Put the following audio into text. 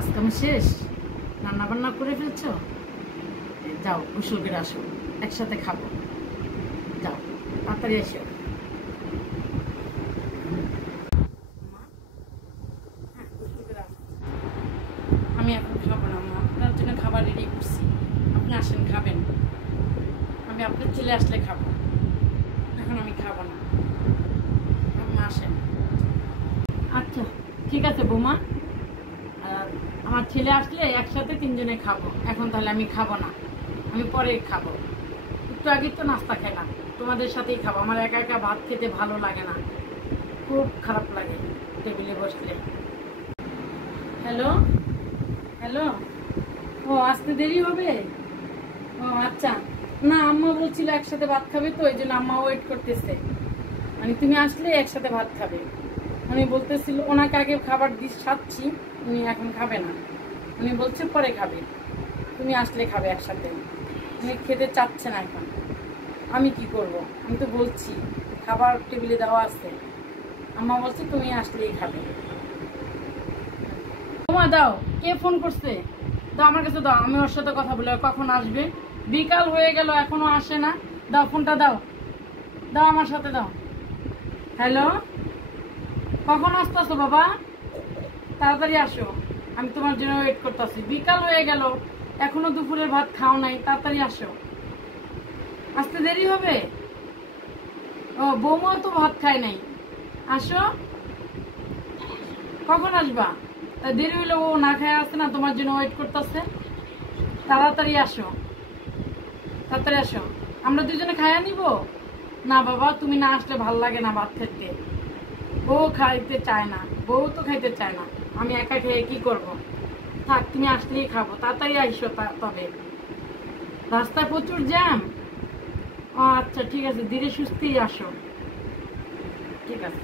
কাজকাম শেষ, রান্না বান্না করে ফেলছ? যাও গোসল করে আসো, একসাথে খাবো। যাও তাড়াতাড়ি এসো। আমি এখন খাবো না মা, আপনার জন্য খাবার রেডি করছি, আপনি আসেন খাবেন। আমি আপনার ছেলে আসলে খাবো, এখন আমি খাবো না, আপনি আসেন। আচ্ছা ঠিক আছে বৌমা, আমার ছেলে আসলে একসাথে তিনজনে খাবো। এখন তাহলে আমি খাবো না, আমি পরে খাবো। একটু আগে তো নাস্তা খেলাম, তোমাদের সাথেই খাবো। আমার একা একা ভাত খেতে ভালো লাগে না, খুব খারাপ লাগে টেবিলে বসলে। হ্যালো হ্যালো, ও আসতে দেরি হবে? ও আচ্ছা, না আম্মা বলছিল একসাথে ভাত খাবে, তো এই জন্য আম্মা ওয়েট করতেছে। মানে তুমি আসলে একসাথে ভাত খাবে, উনি বলতেছিল ওনাকে আগে খাবার সাচ্ছি, উনি এখন খাবে না, উনি বলছে পরে খাবে, তুমি আসলে খাবে একসাথে। উনি খেতে চাচ্ছে না এখন, আমি কি করব? আমি তো বলছি খাবার টেবিলে দেওয়া আছে, আম্মা বলছে তুমি আসলেই খাবে। তোমা দাও, কে ফোন করছে? দাও আমার কাছে দাও, আমি ওর সাথে কথা বলে কখন আসবে। বিকাল হয়ে গেল এখনো আসে না, দাও ফোনটা দাও, দাও আমার সাথে দাও। হ্যালো, কখন আসতেছো বাবা? তাড়াতাড়ি আসো, আমি তোমার জন্য ওয়েট করতেছি। বিকাল হয়ে গেল এখনো দুপুরের ভাত খাও নাই, তাড়াতাড়ি আসো, আসতে দেরি হবে। ও বৌমাও তো ভাত খায় নাই, আসো। কখন আসবা? দেরি হইলে ও না খায় আসছে না, তোমার জন্য ওয়েট করতেছে। তাড়াতাড়ি আসো, তাড়াতাড়ি আসো, আমরা দুজনে খাইয়া নিব। না বাবা, তুমি না আসলে ভাল লাগে না ভাত খেতে, বউ খাইতে চায় না, বউ তো খাইতে চায় না, আমি একা খেয়ে কি করব? থাক, তুমি আসলেই খাবো, তাড়াতাড়ি আইসো। তবে রাস্তায় প্রচুর জ্যাম। ও আচ্ছা ঠিক আছে, ধীরে সুস্থেই আসো, ঠিক আছে।